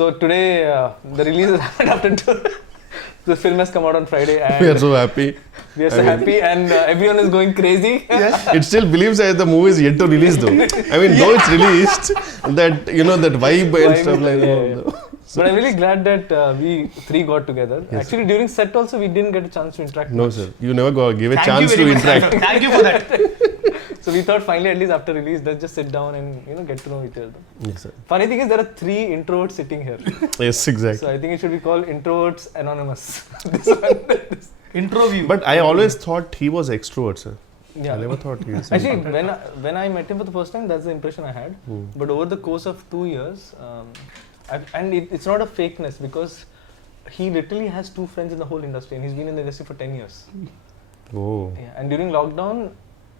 So today the release has happened after two. The film has come out on Friday and We are so happy. We are so happy and everyone is going crazy. It still believes that the movie is yet to release though. I mean, though it's released, that that vibe and stuff like that. But I'm really glad that we three got together. Yes. Actually, during set also we didn't get a chance to interact. No, sir. You never gave a chance to interact. Thank you for that. So we thought finally, at least after release, let's just sit down and get to know each other. Yes, sir. Funny thing is, there are 3 introverts sitting here. Yes, exactly. So I think it should be called Introverts Anonymous. This intro view. But I always thought he was extrovert, sir. Yeah. I never thought he was. Actually, when I met him for the first time, that's the impression I had. But over the course of 2 years, and it's not a fakeness because he literally has 2 friends in the whole industry and he's been in the industry for 10 years. Oh. Yeah, and during lockdown,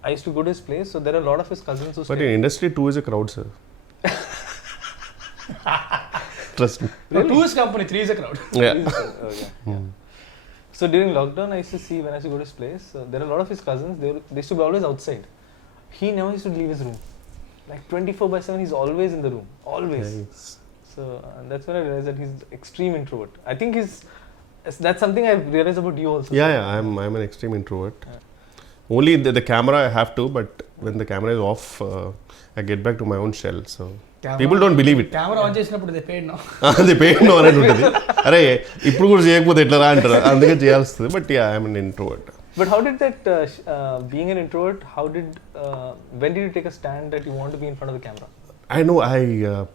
I used to go to his place, so there are a lot of his cousins who But in industry, 2 is a crowd, sir. Trust me. Really? 2 is company, 3 is a crowd. Yeah. Yeah. So during lockdown, I used to see when I used to go to his place, there are a lot of his cousins, they used to be always outside. He never used to leave his room. Like 24/7, he's always in the room. Always. Nice. So that's when I realized that he's extreme introvert. I think that's something I've realized about you also. Yeah, I'm an extreme introvert. Yeah. Only the camera I have to, but when the camera is off, I get back to my own shell. So people don't believe it. Camera on చేసినప్పుడు they paid no. They paid no అని ఉంటుంది. అరే ఇప్పుడు కూడా చేయకపోతే ఎట్లా రా అంటారు. అందుకే చేయాల్సింది. But yeah, I'm an introvert. But how did that being an introvert? When did you take a stand that you want to be in front of the camera? I know. I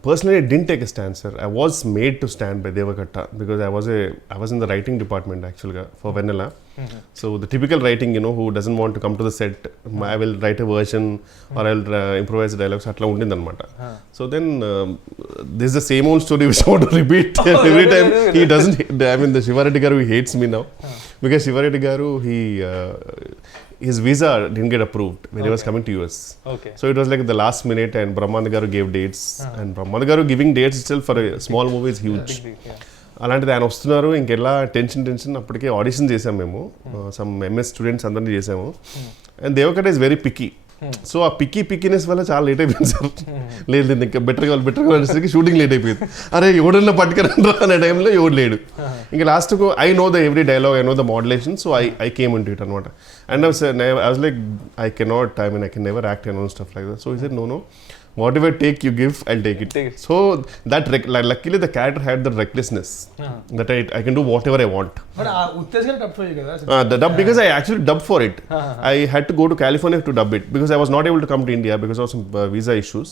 personally didn't take a stand, sir. I was made to stand by Devakatta because I was in the writing department actually for Vennela. So the typical writing, who doesn't want to come to the set, I will write a version or I'll improvise the dialogues. Atla undindi anamata. So then this is the same old story which I want to repeat every time. He doesn't. I mean, the Shivareddy garu, he hates me now because Shivareddy garu, his visa didn't get approved when he was coming to US. Okay. So it was like the last minute and Brahmanda garu gave dates. And Brahmanda garu giving dates itself for a small movie is huge. అలాంటిది ఆయన వస్తున్నారు ఇంకెలా tension అప్పటికే audition చేసాము మేము some MS students అందరినీ చేసాము and Deva Katta is very picky so ఆ పిక్కీనెస్ వల్ల చాలా లేట్ అయిపోయింది సార్ లేదు ఇంకా బెటర్ కావాలి షూటింగ్ లేట్ అయిపోయింది అరే ఎవడన్నా పట్టుకురండి అనే టైంలో ఎవడు లేడు ఇంకా లాస్ట్కు I know the every dialogue I know the modulation so I came into it అనమాట and I was like I cannot I mean I can never act and stuff like that so he said no whatever take you give, I'll take it. So that luckily the character had the recklessness that I can do whatever I want. But Uttesgar dubbed for you guys. The dub because I actually dubbed for it. I had to go to California to dub it because I was not able to come to India because of some visa issues.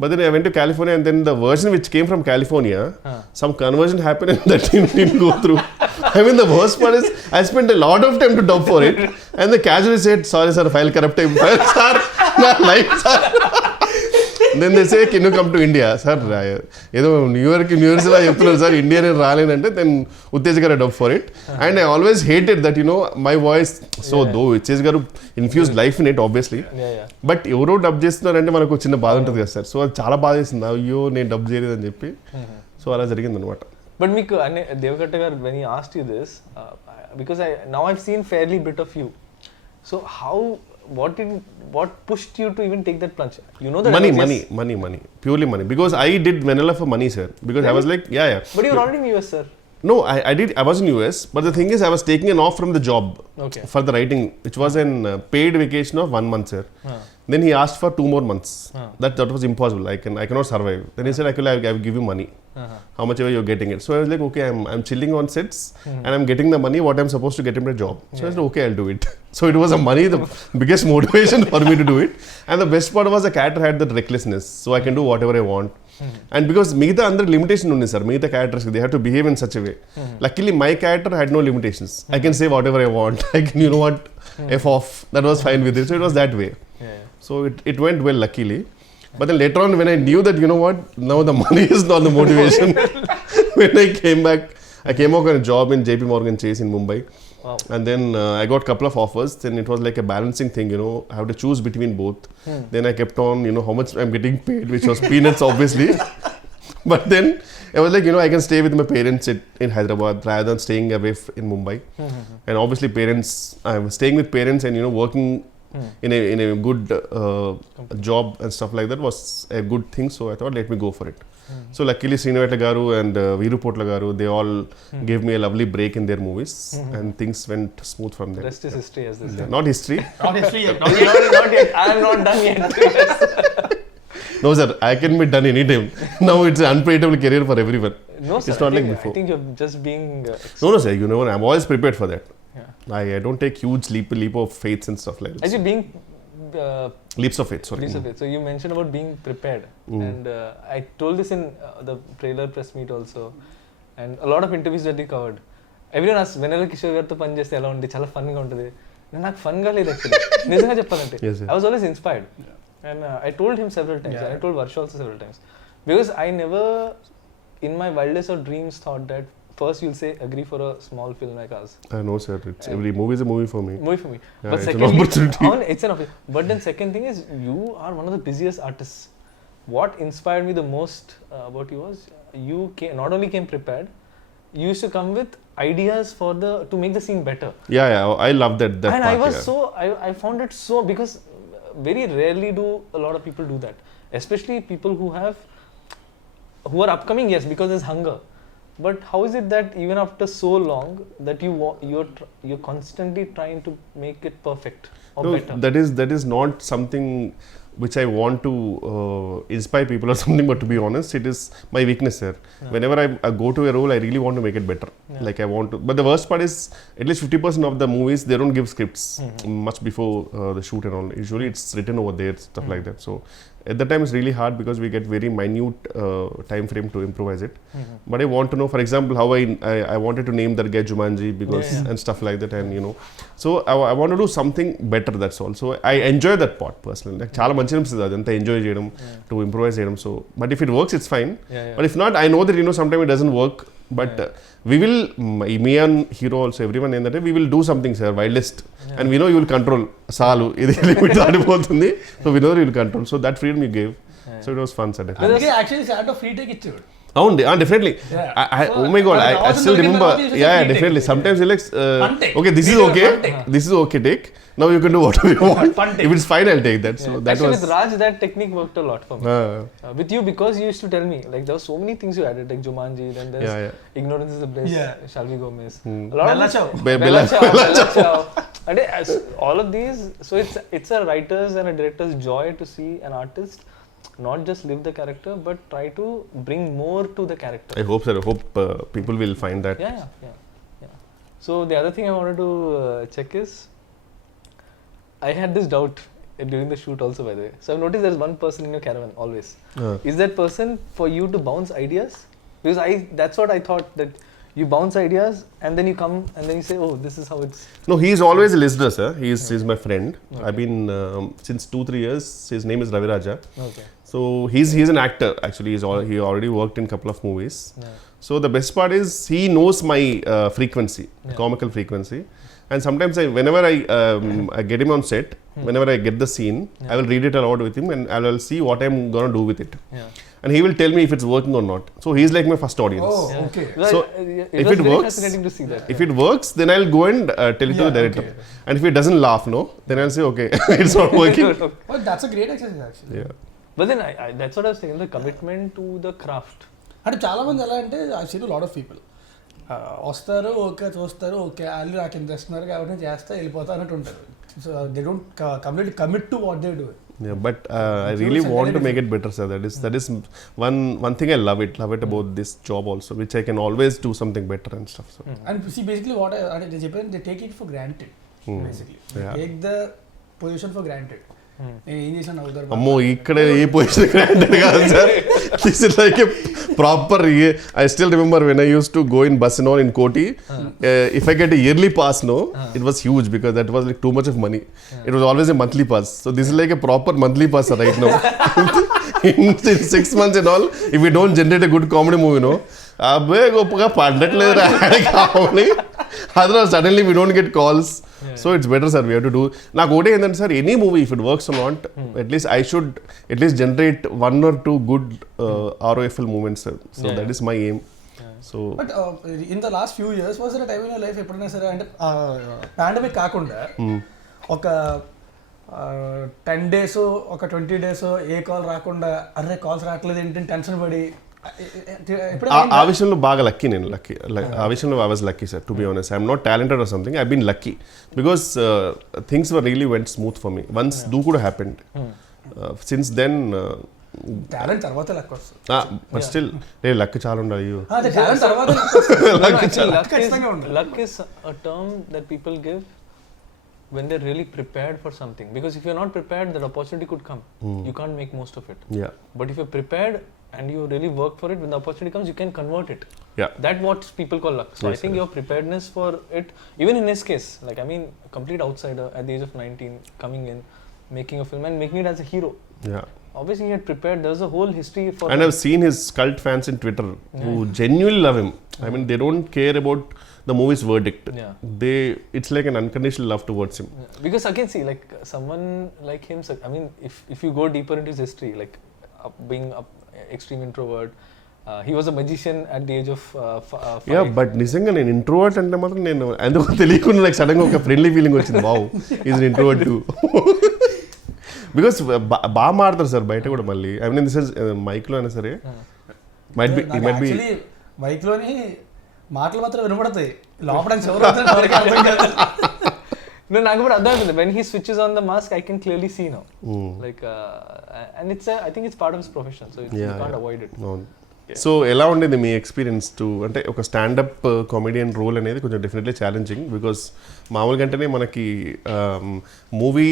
But then I went to California and then the version which came from California, some conversion happened and that didn't go through. I mean the worst part is I spent a lot of time to dub for it and the casually said, sorry sir, file corrupted. Sir, my life sir. Then they say, can you come to India? Sir, ఏదో New Year's లా చెప్తున్నారు sir India నేను రాలేనంటే then Uttej garu dub for it and I always hated that my voice so though Uttej garu infuse life in it obviously but ఎవరో dub చేస్తున్నారంటే మనకు చిన్న బాధ ఉంటుంది కదా సార్ సో అది చాలా బాధ వేసింది అయ్యో నేను డబ్ చేయలేదని చెప్పి సో అలా జరిగింది అనమాట బట్ మీకు దేవకట్ట గారు when he asked you this because now I've seen fairly bit of you so how what pushed you to even take that plunge? That money, purely money. Because I did Vennela for money, sir. Because really? I was like, yeah. But you were already in US, sir. No, I was in US. But the thing is, I was taking an off from the job for the writing, which was a paid vacation of 1 month, sir. Then he asked for 2 more months. That was impossible. I cannot survive. Then he said, I will give you money. How much ever you're getting it. So I was like, okay, I'm chilling on sets and I'm getting the money what I'm supposed to get in my job. So I said, okay, I'll do it. So it was the biggest motivation for me to do it. And the best part was the character had that recklessness. So I can do whatever I want. And because Meeta under limitation only, sir. Meeta characters, they have to behave in such a way. Luckily, my character had no limitations. I can say whatever I want. I can, F off. That was fine with it. So it was that way. So it went well, luckily. But then later on, when I knew that, now the money is not the motivation. When I came back, I came out on a job in JP Morgan Chase in Mumbai. Wow. And then I got a couple of offers. Then it was like a balancing thing, I have to choose between both. Then I kept on, how much I'm getting paid, which was peanuts, obviously. But then I was like, I can stay with my parents in Hyderabad rather than staying away in Mumbai. And obviously I was staying with parents and, working in a good job and stuff like that was a good thing. So I thought, let me go for it. So luckily Sunitha garu and Veeru Potla garu, they all gave me a lovely break in their movies, and things went smooth from there. Rest is history, as they say. Not history. Not history yet. Not yet. I am not done yet. No sir, I can be done anytime. Now it's an unpredictable career for everyone. No, sir. It's not like before. I think you're just being. No sir, you know, I'm always prepared for that. Yeah. I don't take huge leap of faith and stuff like that. Actually, being. Leaps of faith, sorry. Leaps of faith. So you mentioned about being prepared, and I told this in the trailer press meet also, and a lot of interviews that we covered. Everyone asked, Vennela Kishore గారితో పని చేస్తే ఎలా ఉంది, చాలా ఫన్గా ఉంటుంది. నాకు ఫన్గా లేదు actually, నిజంగా చెప్పాలంటే. I was always inspired, and I told him several times, and I told Varsha also several times, because I never in my wildest of dreams thought that first you'll say agree for a small film like us. I know sir, it's every movie is a movie for me. Movie for me. Yeah, But it's secondly, an opportunity. It's an opportunity. But then second thing is, you are one of the busiest artists. What inspired me the most about you was, you not only came prepared, you used to come with ideas for to make the scene better. Yeah, I love that and part. I was I found it so, because very rarely do a lot of people do that, especially people who are upcoming, yes, because there's hunger. But how is it that even after so long that you're constantly trying to make it perfect or better? That is not something which I want to inspire people or something, but to be honest, it is my weakness here. Whenever I go to a role, I really want to make it better. Like I want to, but the worst part is, at least 50% of the movies, they don't give scripts much before the shoot and all. Usually it's written over there, stuff like that. So at that time it's really hard, because we get very minute time frame to improvise it. But I want to know, for example, how I wanted to name that guy Jumanji, because and stuff like that, and you know, so I want to do something better, that's all. So I enjoy that part personally. Like chaala manchi anisthadi adantha enjoy cheyadam, to improvise cheyadam. So but if it works, it's fine. But if not, I know that, you know, sometimes it doesn't work, but we will, me and hero also, everyone in that, we will do something, sir, wildest, and we know you will control salu idi limit దాటిపోతుంది, so we know that you will control. So that freedom you gave, so it was fun, sir. అందుకే actually sir free take ఇచ్చాడు. Definitely. Oh my god, I still remember. Yeah, definitely. Sometimes you like, okay, this is okay. This is okay, take. Now you can do whatever you want. If it's fine, I'll take that. So that actually, was. with Raj, that technique worked a lot for me. With you, because you used to tell me, like, there were so many things you added, like Jumanji, then there's Ignorance is the Bliss, Shall We Go Miss. A lot Bella of Chow. Bella Chow. And all of these, so it's a writer's and a director's joy to see an artist not just live the character, but try to bring more to the character. I hope, sir. I hope people will find that. Yeah. So the other thing I wanted to check is, I had this doubt during the shoot also, by the way. So I've noticed there's one person in your caravan always. Is that person for you to bounce ideas? Because that's what I thought, that you bounce ideas and then you come and then you say, oh, this is how it's. No, he's always a listener, sir. He's my friend. Okay. I've been since 2-3 years. His name is Ravi Raja. Okay. So he's an actor actually. He already worked in a couple of movies. So the best part is, he knows my frequency, comical frequency. And sometimes whenever I get him on set, whenever I get the scene, I will read it aloud with him, and I will see what I'm gonna do with it. And he will tell me if it's working or not. So he's like my first audience. Oh, okay. So if it works, fascinating to see that. If it works, then I'll go and tell it to the director. Okay. And if it doesn't laugh, no, then I'll say, okay, it's not working. Well, that's a great exercise actually. Yeah. But then that's what I was saying, the commitment to the craft. అంటే చాలా మంది ఎలా అంటే, I seen lot of people వస్తారు, okay చూస్తారు, okay వాళ్ళు నాకు ఇంత ఇస్తున్నారు కాబట్టి నేను చేస్తా వెళ్ళిపోతా అన్నట్టు ఉంటారు. So they don't completely commit to what they do. Yeah, but I really want to make it better, sir. That is one thing I love it about this job also, which I can always do something better and stuff. So. And see, basically what they చెప్పారు, they take it for granted. Basically, take the position for granted. నేను ఏం చేశాను అవుతారు. అమ్మో, ఇక్కడ ఏ position granted కాదు sir. This is like a proper. I still remember when I used to go in bus and all in Koti. If I get a yearly pass, it was huge, because that was like too much of money. It was always a monthly pass. So this is like a proper monthly pass right now. In 6 months and all, if we don't generate a good comedy movie, అబ్బే గొప్పగా పడట్లేదు కావాలి. Otherwise suddenly we don't get calls. So it's better, sir. We have to do. నాకు ఒకటే ఏంటంటే, sir, any movie, if it works or not, at least I should at least generate 1 or 2 good ROFL moments, sir. So that is my aim. So but in the last few years, was there a time in your life ఎప్పుడైనా సరే, అంటే pandemic కాకుండా ఒక 10 days ఒక 20 days ఏ call రాకుండా, అరే calls రావట్లేదు ఏంటంటే టెన్షన్ పడి ఆ విషయంలో బాగా లక్కీ నేను ఆ విషయంలో I was lucky sir to be honest I'm not talented or something I been lucky because things were really went smooth for me once Dookudu happened since then talent తర్వాత లక్ వస్తుంది but still luck చాలా ఉండాలి talent తర్వాత luck is a term that people give when they're really prepared for something, because if you're not prepared, that opportunity could come. You can't make most of it. Yeah. But if you're prepared and you really work for it, when the opportunity comes, you can convert it. Yeah. That's what people call luck. So Yes, I think your preparedness for it, even in his case, like I mean, a complete outsider at the age of 19, coming in, making a film and making it as a hero. Yeah. Obviously he had prepared. There's a whole history for and I've seen his cult fans in Twitter who genuinely love him. I mean, they don't care about the movie's verdict. It's like an unconditional love towards him. Because again, see, like someone like him, I mean, if you go deeper into his history, like being an extreme introvert, he was a magician at the age of 5. Yeah, but నిజంగా నేను introvert అంటే మాత్రం నేను ఎందుకో తెలియకుండా నాకు సడన్గా ఒక ఫ్రెండ్లీ ఫీలింగ్ వచ్చింది. Wow, is an introvert two. Because బాగా మారుతారు సార్ బయట కూడా మళ్ళీ. ఐ మీన్ దిస్ ఇస్ మైక్లో అయినా సరే మైట్ బి మైక్లోని మాటలు మాత్రం వినపడతాయి, లోపల No, నాకు కూడా అర్థం అవుతుంది. When he switches on the mask, I can clearly see now. Like, and I think it's part of his profession, so you can't avoid it. So ఎలా ఉండేది మీ ఎక్స్పీరియన్స్ టు అంటే ఒక స్టాండప్ కామెడియన్ రోల్ అనేది కొంచెం definitely challenging. Because మామూలుగా అంటేనే మనకి movie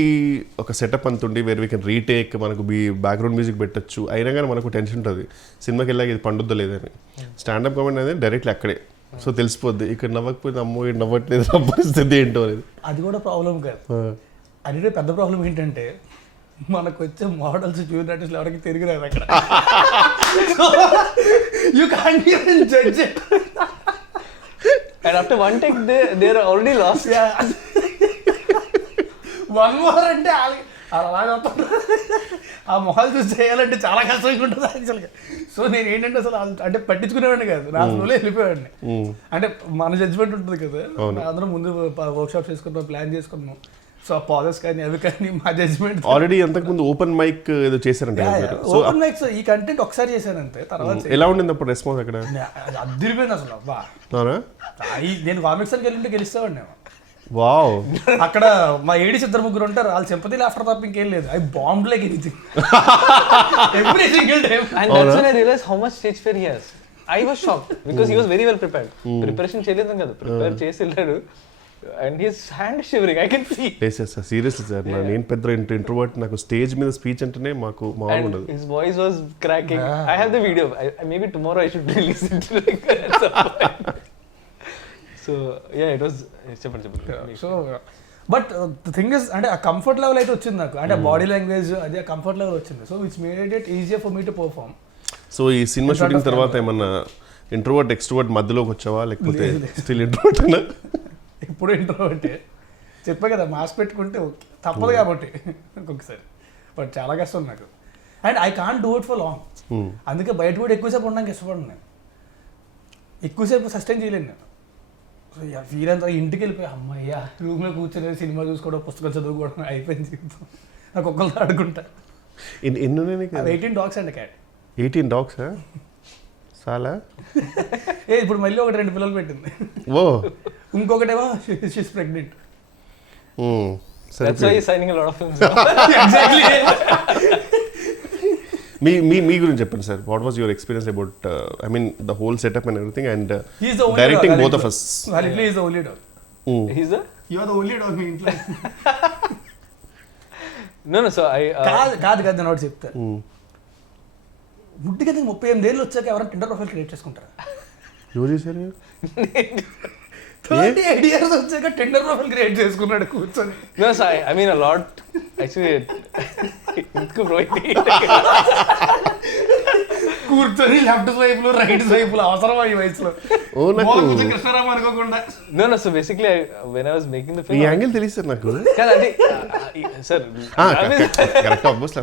ఒక సెటప్ అంతుండి వేర్ వీ కెన్ రీటేక్, మనకు బ్యాక్గ్రౌండ్ మ్యూజిక్ పెట్టచ్చు, అయినా కానీ మనకు టెన్షన్ ఉంటుంది సినిమాకి వెళ్ళాక ఇది పండుద్దా లేదని. స్టాండప్ కామెడీ అనేది డైరెక్ట్లీ అక్కడే, సో తెలిసిపోద్ది ఇక్కడ నవ్వకపోతే అమ్మో ఇక్కడ నవ్వట్లేదు పరిస్థితి ఏంటో అనేది. అది కూడా ప్రాబ్లం కాదు. అది పెద్ద ప్రాబ్లం ఏంటంటే మనకు వచ్చే మోడల్స్ జూనియర్ ఆర్టిస్టులు ఎవరికి తిరిగి రాదు అక్కడ. You can't even judge it. And after one take, they're already lost. Yeah. One more అంటే అలాగే ఆ మొహాలు చూసి చేయాలంటే చాలా కష్టంగా ఉంటుంది యాక్చువల్గా. సో నేను ఏంటంటే అసలు అంటే పట్టించుకునేవాడిని కాదు, నా ఫ్లోలో వెళ్ళిపోయాడిని. అంటే మన జడ్జ్మెంట్ ఉంటుంది కదా, అందరం ముందు వర్క్షాప్ చేసుకున్నాం, ప్లాన్ చేసుకున్నాం. సో పాజెస్ కానీ అవి కానీ మా జడ్జ్మెంట్. ఆల్రెడీ అంతకుముందు ఓపెన్ మైక్ ఏదో చేశారంటే ఓపెన్ మైక్ ఈ కంటెంట్ ఒకసారి చేశానంతే. తర్వాత ఎలా ఉండింది అప్పుడు రెస్పాన్స్ అక్కడ? అదిరిపోయింది అసలు. అబ్బా, నేను కామిక్స్ అని వెళ్ళింటే గెలుస్తామండి. వావ్, అక్కడ మా ఏడీస్ 2-3 ఉంటారు, వాళ్ళు సింపతి లాఫ్టర్ తప్ప ఇంకేం లేదు. అవి bomb like anything every single time. And that's when I realized how much stage fear he has. I was shocked because he was very well prepared. Preparation చేయలేదు కదా, ప్రిపేర్ చేసి వెళ్ళాడు. And his hand shivering, I can see. Yes, yes, seriously sir, నేను పెద్ద introvert, నాకు stage మీద speech అంటేనే మాకు మామూలు ఉండదు. His voice was cracking. I have the video. Maybe tomorrow I should release it. So yeah, it was చెప్పండి. So but the thing is అంటే ఆ కంఫర్ట్ లెవెల్ అయితే వచ్చింది నాకు, అంటే బాడీ లాంగ్వేజ్ అది ఆ కంఫర్ట్ లెవెల్ వచ్చింది. So which made it easier for me to perform. So ఈ సినిమా షూటింగ్ తర్వాత ఏమన్నా ఇంట్రోవర్ట్ ఎక్స్ట్రోవర్ట్ మధ్యలోకి వచ్చావా, లేకపోతే స్టిల్ ఇంట్రోవర్ట్ అయినా? ఇప్పుడు ఇంట్రోవర్టే, చెప్పా కదా మాస్క్ పెట్టుకుంటే ఓకే తప్పదు కాబట్టి ఒక్కొక్కసారి, బట్ చాలా కష్టం నాకు. And I can't do it for long. అందుకే బయట కూడా ఎక్కువసేపు ఉండడానికి ఇష్టపడను నేను, ఎక్కువసేపు సస్టైన్ చేయలేను నేను. సో వీరంతా ఇంటికి వెళ్ళిపోయి అమ్మయ్య రూమ్లో కూర్చొని సినిమా చూసుకోవడం, పుస్తకాలు చదువుకోవడం అయిపోయింది జీవితం. నాకు ఒక్కరితో ఆడుకుంటా. 18 dogs అండ్ క్యాట్. 18 dogs చాలా ఇప్పుడు మళ్ళీ 2 పిల్లలు పెట్టింది. ఓ, ఇంకొకటేమో she's pregnant. That's why he's signing a lot of films. Exactly. మీ గురించి చెప్పండి sir. What was your experience about I mean the whole setup and everything and directing both of us? Literally he's the only dog. He's the? You are the only dog మీ ఇంట్లో. No, so I కాదు నేను ఒకటి చెప్తా. ముట్టిగా 38 ఏళ్ళు వచ్చాక ఎవరైనా Tinder profile create చేసుకుంటారా? ఎవరు చేశారు? 38 years వచ్చాక టిండర్ ప్రొఫైల్ క్రియేట్ చేసుకున్నాడు కూర్చొని. No, so I mean a lot actually. కూర్చొని లెఫ్ట్ స్వైపులు రైట్ స్వైపులు అవసరమా ఈ వయసులో? కృష్ణరామ అనుకోకుండా. No, so basically when I was making the film, ఈ యాంగిల్ తెలుసు సార్ నాకు. కాదండి సార్, కరెక్ట్ ఆబ్వియస్.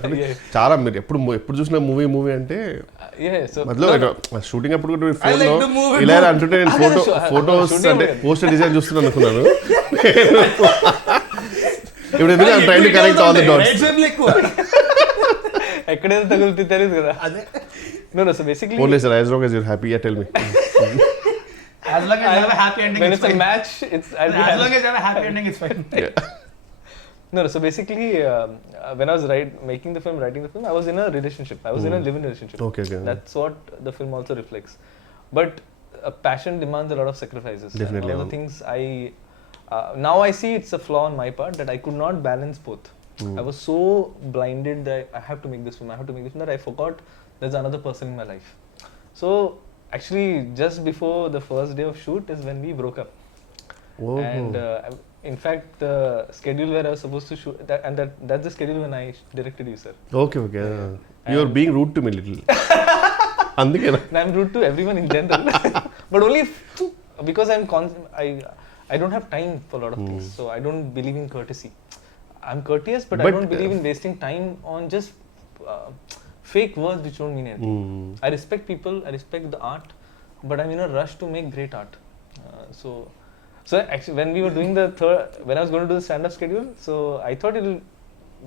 చాలా మీరు ఎప్పుడు చూసిన మూవీ అంటే మధ్యలో షూటింగ్ అప్పుడు కూడా ఫోన్ లో ఇలా అంటుంటే నేను ఫోటోస్ అంటే పోస్టర్ డిజైన్ చూస్తున్నాను అనుకున్నాను. ఇప్పుడు ఎందుకు I'm trying to connect all the dots. ఎక్కడైనా తగులుతుంది తెలియదు కదా. అదే No, so basically, Only sir, as long as you're happy, yeah, tell me. As long as you have a happy ending, when it's it's a fine. match, I'll be As happy. long as you have a happy ending, it's fine. No, so basically, when I was writing the film, I was in a relationship. I was in a live-in relationship. Okay. That's what the film also reflects. But passion demands a lot of sacrifices. Definitely. And one of the things now I see it's a flaw on my part that I could not balance both. I was so blinded that I have to make this film, that I forgot there's another person in my life. So actually, just before the first day of shoot is when we broke up. Oh. And in fact, the schedule where I was supposed to shoot, that's the schedule when I directed you, sir. Okay. You are being rude to me little. Andukena. And I'm rude to everyone in general. But only because I don't have time for a lot of things. So I don't believe in courtesy. I'm courteous, but I don't believe in wasting time on just fake words which don't mean anything. I respect people, I respect the art, but I'm in a rush to make great art. So actually, when we were doing when I was going to do the stand-up schedule, so I thought it'll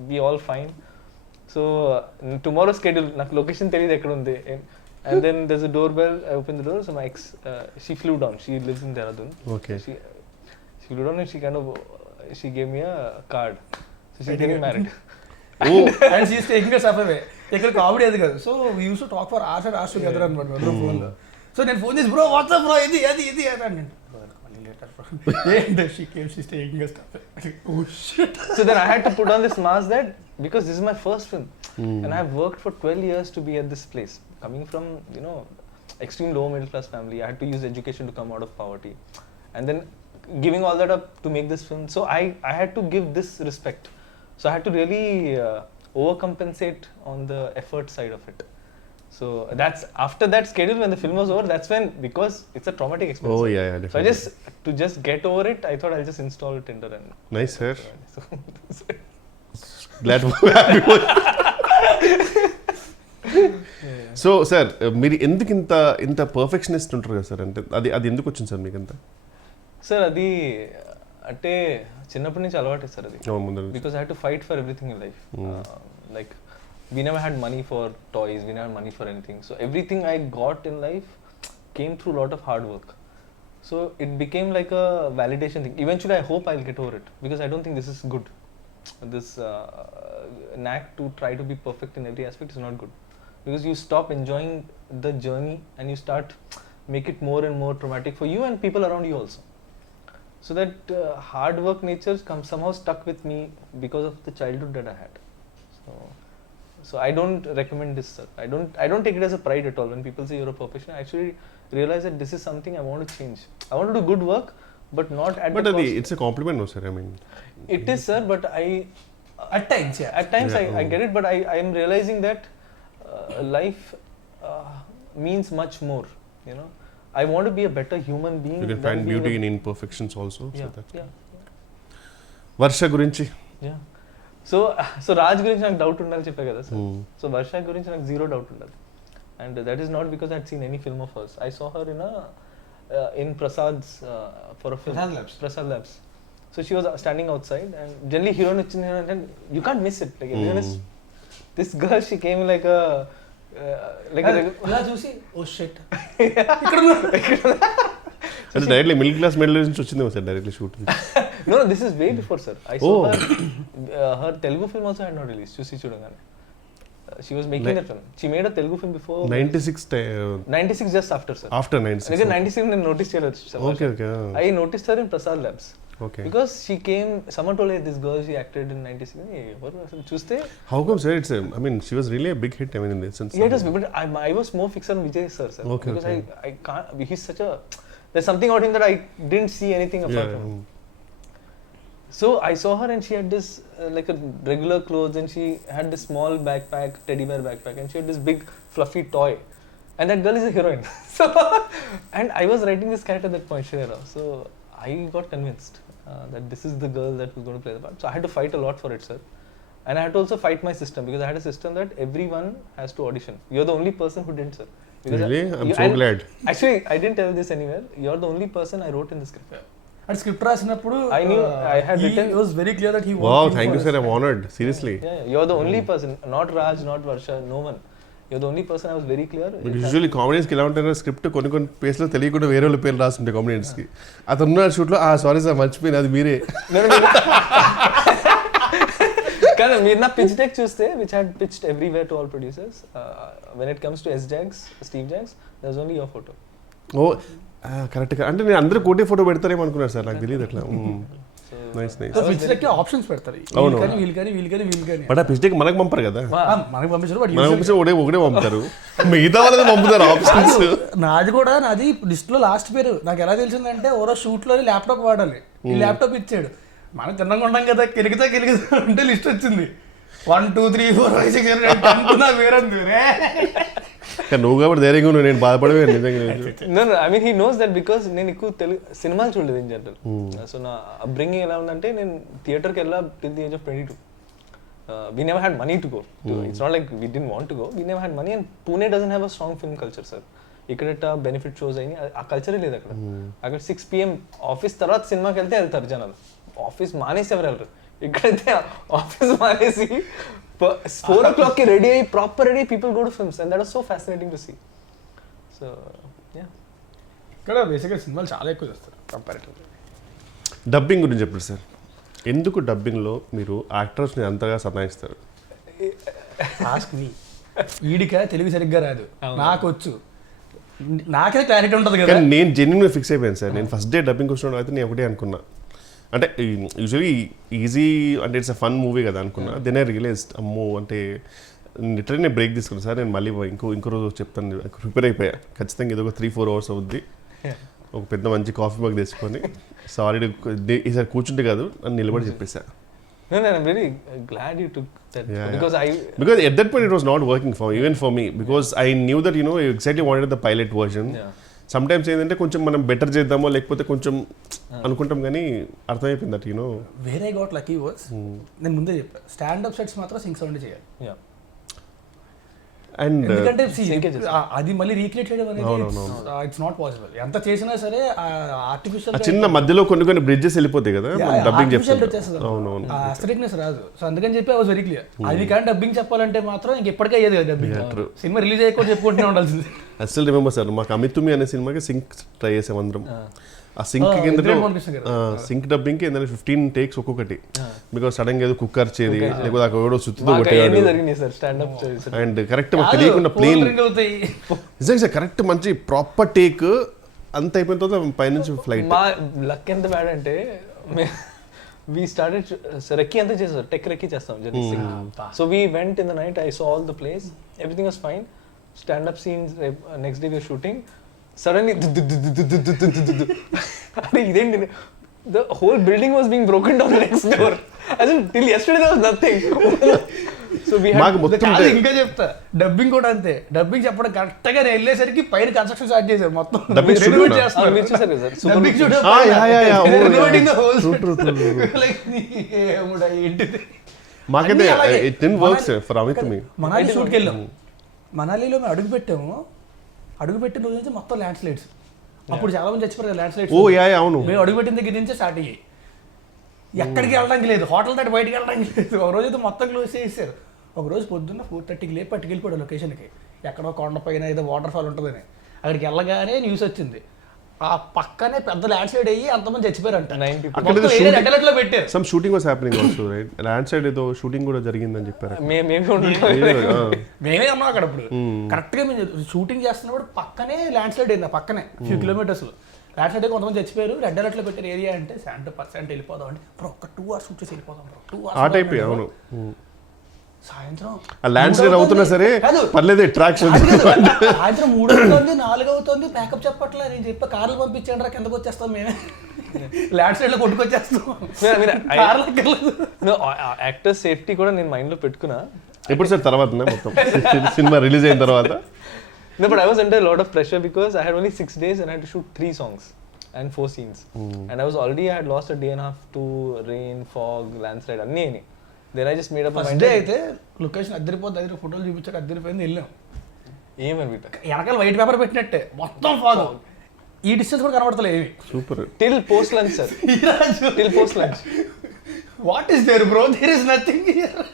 be all fine. So tomorrow's schedule, నాకు location తెలియదు ఎక్కడ ఉంది. And then there's a doorbell. I opened the door. So my ex, she flew down. She lives in Dehradun. Okay. She flew down and she gave me a card. So she's getting married. And she's taking us up away. ఇక్కడ comedy అది కాదు. So we use to talk for hours and hours together అనమాట ఫోన్లో. So నేను phone చేసి bro WhatsApp bro ఇది అని and she came, she's taking us stuff. Oh shit. So then I had to put on this mask that because this is my first film and I have worked for 12 years to be at this place. Coming from, extreme low middle class family, I had to use education to come out of poverty. And then giving all that up to make this film. So I had to give this respect. So I had to really overcompensate on the effort side of it. So that's after that schedule when the film was over, that's when, because it's a traumatic experience. Oh yeah, definitely. So to just get over it, I thought I'll just install Tinder and Nice, sir. so Glad to be happy. So sir మీరు ఎందుకు ఇంత perfectionist ఉంటారు కదా sir, అంటే అది ఎందుకు వచ్చింది sir మీకు అంతా? సార్ అది అంటే చిన్నప్పటి నుంచి అలవాటు సార్ అది. Because I had to fight for everything in life. Like we never had money for toys, we never had money for anything. So everything I got in life came through a lot of hard work. So it became like a validation thing. Eventually I hope I'll get over it because I don't think this is good. This knack to try to be perfect in every aspect is not good. Because you stop enjoying the journey and you start make it more and more traumatic for you and people around you also. So that hard work nature somehow stuck with me because of the childhood that I had. So I don't recommend this, sir. I don't take it as a pride at all when people say you're a perfectionist. I actually realize that this is something I want to change. I want to do good work, but not at the cost. It's a compliment, no sir. I mean, it is, sir. But at times, I get it. But I am realizing that life means much more. I want to be a better human being. You can find beauty in imperfections also. Yeah. Varsha gurinchi. Yeah. So Raj గురించి నాకు doubt ఉండాలి చెప్పా కదా sir. So Varsha గురించి నాకు zero doubt ఉండదు. And that is not because I had seen any film of hers. I saw her in Prasad's for a film. Prasad Labs. So she was standing outside and generally heroine వచ్చింది and you can't miss it. Like everyone is this girl, she came like a ఇలా చూసి oh shit అంటే directly middle class medal నుంచి వచ్చిందేమో sir directly shoot. No, this is way before, sir. I saw her Telugu film also had not released. Chusi Chudangane. She was making that film. She made a Telugu film before. 96 just after, sir. After 96. Again 96 I noticed her. Okay. I noticed her in Prasad Labs. Okay. Because she came, someone told her this girl, she acted in 96. Hey, what was it? Chuste? How come, sir? I mean, she was really a big hit. I mean, in the sense. Yeah, it was. But I was more fixed on Vijay, sir. Okay. Because I can't. He's such a. There's something about him that I didn't see anything apart from him. So I saw her and she had this like a regular clothes and she had this small backpack, teddy bear backpack, and she had this big fluffy toy. And that girl is a heroine. So, and I was writing this character at that point, Shreya. So I got convinced that this is the girl that was going to play the part. So I had to fight a lot for it, sir. And I had to also fight my system because I had a system that everyone has to audition. You're the only person who didn't, sir. Because really? I'm so glad. Actually, I didn't tell this anywhere. You're the only person I wrote in the script. And script రాసినప్పుడు I knew I had written. It was very clear that he Wow, thank you, sir. I'm honored. Seriously. Yeah, you're the only person. Not Raj, not Varsha, no one. you're the only person I was very clear. Usually కామెడియన్స్కి ఎలా ఉంటారు script కొన్ని ప్లేస్లో తెలియకుండా వేరే వాళ్ళ పేర్లు రాస్తుంటాయి కామెడియన్స్కి. అతను ఉన్న షూట్లో సారీ సార్ మర్చిపోయింది అది మీరే. కానీ మీరు నా పిచ్ డెక్ చూస్తే which had pitched everywhere to all producers, when it comes to Steve Jobs there was only your photo. ఓ కరెక్ట్గా, అంటే నేను అందరూ కోటే ఫోటో పెడతారేమో అనుకున్నాను సార్, నాకు తెలియదు అట్లా. Nice nice. ఆప్షన్స్ పెడతారు, బట్ ఆ పిచ్డెక్ మనకు పంపరు కదా, మనకి పంపించారు, మనకు పంపించారు ఒకటే పంపుతారు, మిగతా వాళ్ళది పంపుతారు ఆప్షన్స్. నాది లిస్ట్ లో లాస్ట్ పేరు నాకు ఎలా తెలిసిందంటే ఓరో షూట్ లో ల్యాప్టాప్ వాడాలి, ఈ ల్యాప్టాప్ ఇచ్చాడు, మనం తిన్నగా ఉంటాం కదా, కెలిగితే అంటే లిస్ట్ వచ్చింది 1 2 3 4 5 6 7 8 అనుకున్నా వేరంది. నువ్వు కాబట్టి ధైర్యంగా నువ్వు, నేను బాధపడవే నిజంగా. I mean he knows that because నేను ఎక్కువ తెలుగు సినిమాలు చూడలేదు ఇన్ జనరల్. సో నా అప్బ్రింగింగ్ ఎలా ఉందంటే నేను థియేటర్కి వెళ్ళా till the age of 22. We never had money to go. It's not like we didn't want to go. We never had money, and Pune doesn't have a strong film culture, sir. ఇక్కడ benefit shows అయినాయి, ఆ కల్చరే లేదు అక్కడ. అక్కడ 6 PM office తర్వాత సినిమాకి వెళ్తారు జనాలు, ఆఫీస్ మానేసి ఎవరు వెళ్ళరు. ఇక్కడైతే ఆఫీస్ మానేసి 4 o'clock రెడీ అయ్యి proper ready people go to films, and that was so fascinating to see. So yeah, ఇక్కడ బేసిక్గా సినిమాలు చాలా ఎక్కువ చేస్తారు కంపారిటివ్లీ. డబ్బింగ్ గురించి చెప్పండి సార్, ఎందుకు డబ్బింగ్లో మీరు యాక్టర్స్ని అంతగా సతాయిస్తారు? Ask me. వీడిక తెలుగు సరిగ్గా రాదు, నాకు వచ్చు, నాకే క్లారిటీ ఉంటుంది కదా. నేను జెన్యున్గా ఫిక్స్ అయిపోయాను సార్, నేను ఫస్ట్ డే డబ్బింగ్ వచ్చిన అయితే నేను ఒకటే అనుకున్నా, అంటే యూజువలీ ఈజీ అంటే ఇట్స్ అ ఫన్ మూవీ కదా అనుకున్నా. దెన్ ఐ రియలైజ్డ్ అమ్మో అంటే లిటరల్లీ నేను బ్రేక్ తీసుకున్నాను సార్, నేను మళ్ళీ ఇంకో రోజు చెప్తాను, ప్రిపేర్ అయిపోయా ఖచ్చితంగా, ఏదో ఒక 3-4 hours అవుద్ది, ఒక పెద్ద మంచి కాఫీ మగ్ తీసుకొని సారీ ఈసారి కూర్చుంటే కాదు అని నిలబడి చెప్పేసా. I'm very glad you took that, because at that point it was not working for me because I knew that I exactly wanted the pilot version. Sometimes ఏంటంటే కొంచెం మనం బెటర్ చేద్దామో లేకపోతే కొంచెం అనుకుంటాం, కానీ అర్థమైపోయింది దట్ వేరే గాట్ లక్కీ వాస్. నేను ముందే చెప్పాను, స్టాండప్ సెట్స్ మాత్రం సింక్ సౌండ్ చేయాలి. అండ్ ఎందుకంటే అది మళ్ళీ రీక్రియేట్ చేయడం అనేది ఇట్స్ నాట్ పాసిబుల్. ఎంత చేసినా సరే ఆర్టిఫిషియల్ చిన్న మధ్యలో కొన్ని బ్రిడ్జెస్ వెళ్ళిపోతాయి కదా, డబ్బింగ్ చెప్తారు, అస్థెటిక్నెస్ రాదు. సో అందుకని చెప్పి ఐ వాస్ వెరీ క్లియర్, అది కానీ డబ్బింగ్ చెప్పాలంటే మాత్రం ఇంకెప్పటికే అయ్యేది కదా డబ్బింగ్. సినిమా రిలీజ్ అయ్యకుండా చెప్పుకుంటూనే ఉండాల్సింది. అసలు రిమెంబర్ సార్, మాకు అమితుమి అనే సినిమాకి సింక్ ట్రై చేసాం అందరం. ఆ సింక్ కింద సింక్ డబ్బింగ్ కి 15 takes ఒక్కొక్కటి, బికాస్ సడన్ గా ఏదో కుక్కర్ చేది లేకపోతే అక్కడ ఎవడో సుత్తుతో కొట్టేవాడు, అండ్ కరెక్ట్ మాకు తెలియకుండా ప్లేన్ నిజంగా కరెక్ట్ మంచి ప్రాపర్ టేక్ అంత అయిపోయిన తర్వాత పైనుంచి ఫ్లైట్. మా లక్ ఎంత బ్యాడ్ అంటే we started recce anta chesaru, tech recce chestam generally. So we went in the night, I saw all the place, everything was fine, stand up scenes, next day we were shooting, suddenly the whole building was being broken down next door. As in till yesterday there was nothing. So we had ఇంకా చెప్తా, dubbing కూడా అంతే. Dubbing చెప్పడం correct గా వెళ్ళేసరికి పైన construction start చేశారు మొత్తం. డబ్బింగ్ మాకైతే it didn't work for Ami Thumi. Manali షూట్కి వెళ్ళాం, మనాలిలో మేము అడుగుపెట్టిన రోజు నుంచి మొత్తం ల్యాండ్ స్లైడ్స్. అప్పుడు చాలా మంది చచ్చిపోయారు ల్యాండ్ స్లైడ్స్. అవును, మేము అడుగుపెట్టిన దగ్గర నుంచే స్టార్ట్ అయ్యాయి. ఎక్కడికి వెళ్ళడానికి లేదు, హోటల్ దాటి బయటికి వెళ్ళడానికి లేదు. ఒక రోజు అయితే మొత్తం క్లోజ్ చేసేసారు. ఒక రోజు పొద్దున్న 4:30కి లేపి పట్టుకెళ్ళిపోయాడు లొకేషన్కి, ఎక్కడో కొండ పైన ఏదో వాటర్ ఫాల్ ఉంటుందని. అక్కడికి వెళ్ళగానే న్యూస్ వచ్చింది, ఆ పక్కనే పెద్ద ల్యాండ్ స్లైడ్ అయ్యి అంతమంది చచ్చిపోయారంట. పెట్టారు. Some shooting was happening also, right? Land slide ఏదో షూటింగ్ కూడా జరిగిందని చెప్పారు. మేమే అన్నాం అక్కడ. అప్పుడు కరెక్ట్ గా మేము షూటింగ్ చేస్తున్నప్పుడు పక్కనే ల్యాండ్ స్లైడ్ అయింది, పక్కనే ఫ్యూ కిలోమీటర్స్ ల్యాండ్ స్లైడ్. కొంతమంది చచ్చిపోయారు. రెడ్ అలర్ట్ లో పెట్టారు ఏరియా అంటే 70% వెళ్ళిపోదాం అంటే ఒక 2 hours షూట్ చేసి వెళ్ళిపోదాం. 2 hours ఆ టైప్. అవును, సాయంత్రం ల్యాండ్ స్లైడ్ అవుతున్నా సరే పర్లేదు, అట్రాక్షన్. సాయంత్రం 3 అవుతుంది, 4 అవుతుంది, ప్యాకప్ చెప్పట్లే. నేను చెప్పా కార్లు పంపించండి రా, కిందకు వచ్చేస్తాం మేమే, ల్యాండ్ స్లైడ్ లో కొట్టుకొచ్చేస్తాం. యాక్టర్ సేఫ్టీ కూడా నేను మైండ్ లో పెట్టుకున్నా. ఎప్పుడు సార్ తర్వాత మొత్తం సినిమా రిలీజ్ అయిన తర్వాత? No, but I was under a lot of pressure because I had only 6 days and I had to shoot 3 songs and 4 scenes. And I had lost a day and a half to rain, fog, landslide, anni. Then I just made up my mind. అయితే location అద్దరిపోద్ది, దగ్గర ఫోటోలు చూపించాక అద్దరిపోయింది, వెళ్ళాం. ఏమని వెనకాల white paper పెట్టినట్టే మొత్తం fog, ఈ distance కూడా కనబడతలేదు ఏమి. Super. Till post lunch, sir. Till post lunch. What is there, bro? There is nothing here.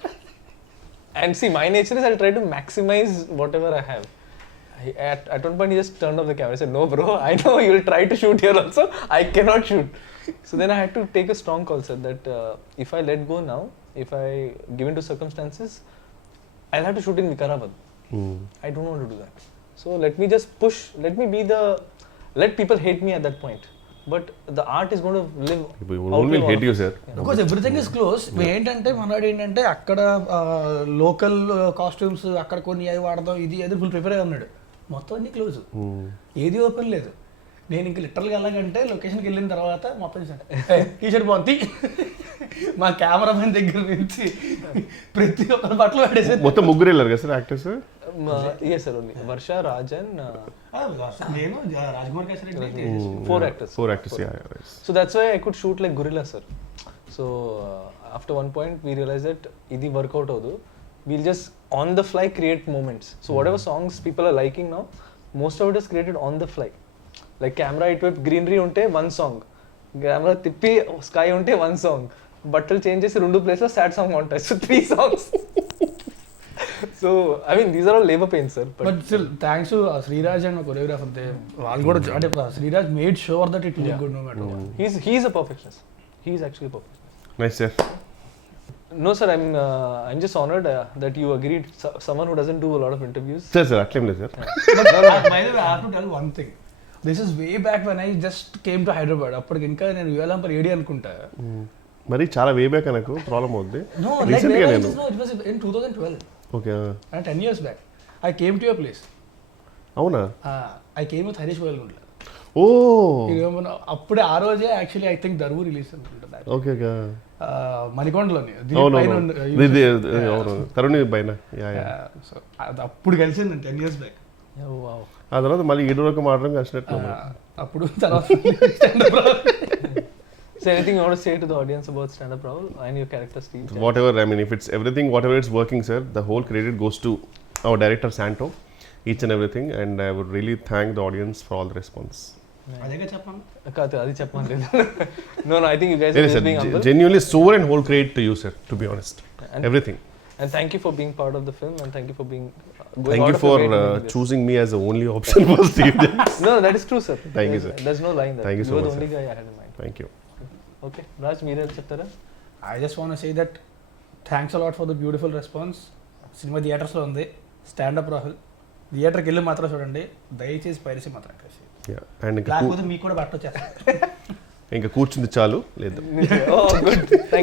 And see, my nature is I'll try to maximize whatever I have. At one point, he just turned off the camera. I said, "No, bro. I know you'll try to shoot here also. I cannot shoot." So then I had to take a strong call, sir. That if I let go now, if I give in to circumstances, I'll have to shoot in Vikarabad. I don't want to do that. So let me just push. Let people hate me at that point. But the art is going to live. People will hate you, sir. Because everything is close. ఏంటంటే మనవాడు ఏంటంటే అక్కడ local costumes అక్కడ కొన్ని అవి వాడదాం, ఇది అది ఫుల్ ప్రిపేర్ అయి ఉన్నాడు. మొత్తం అన్ని క్లోజ్, ఏది ఓపెన్ లేదు. నేను ఇంక లిటరల్గా వెళ్ళాలంటే లొకేషన్కి వెళ్ళిన తర్వాత మొత్తం టీషర్ట్ బాగుంది. మా కెమెరామెన్ దగ్గర నుంచి ప్రతి ఒక్కరి బట్టలు పడేసి మొత్తం ముగ్గురు వెళ్ళారు కదా sir actors? Yes, sir, only Varsha, Raj and నేను Rajkumar Kesari, four actors, yeah, right. So that's why I could shoot like gorilla, sir. So after one point we realized that idi work out avadu, we'll just on the fly create moments. So whatever songs people are liking now, most of it is created on the fly. Like camera itwep greenery unte one song, camera tippi sky unte one song, బట్టలు change చేసి 2 place లో sad song ఉంటాయి. So 3 songs. So I mean these are all labor pains, sir. But still thanks to Sriraj and choreographer, వాళ్ళు కూడా అంటే Sriraj made sure that it look good no matter what. He's a perfectionist. He's actually a perfectionist. Nice, sir. No, sir, I'm just honored that you agreed. Someone who doesn't do a lot of interviews. Sir, అట్లేం లేదు sir. By the way, I have to tell one thing. This is way back when I just came to Hyderabad. అప్పటికి ఇంకా నేను యువలంపర్ AD అనుకుంటా. మరి చాలా way back నాకు problem అవుద్ది. No, like it was in 2012. Okay. And 10 years back, I came to your place. అవునా? I came with Harish Boyalgundla. ఓ అప్పుడే ఆ రోజే actually I think Daruvu release అనుకుంటా. Okay okay. మణికొండలోని తరుణ్ పైన. సో అప్పుడు కలిసింది 10 years back. ఆ తర్వాత మళ్ళీ ఈడోకి మాట్లాడడం కలిసినట్టు. అప్పుడు తర్వాత So anything you want to say to the audience about stand-up Rahul and your character Steve? Whatever, I mean, if it's everything, whatever it's working, sir, the whole credit goes to our director Santo, each and everything, and I would really thank the audience for all the response. అదేగా చెప్పాను. అది చెప్పమని. No, I think you guys are just being humble. Genuinely soul and whole credit to you, sir, to be honest. And everything. And thank you for being part of the film, and thank you for being thank you for choosing me as the only option for Steve. No, that is true, sir. Thank you, sir. There's no lying there. Thank you so much. You are the only guy I had in mind. Thank you. Okay, Raj, మీరే చెప్తారా? I just want to say that thanks a lot for the beautiful response. Cinema థియేటర్స్లో ఉంది. Stand up Rahul థియేటర్కి వెళ్ళి మాత్రం చూడండి, దయచేసి piracy మాత్రం కలిసి. లేకపోతే మీకు కూడా బట్ట వచ్చేస్తారు. ఇంకా కూర్చుంది చాలు లేదు. Oh, good. Thank you.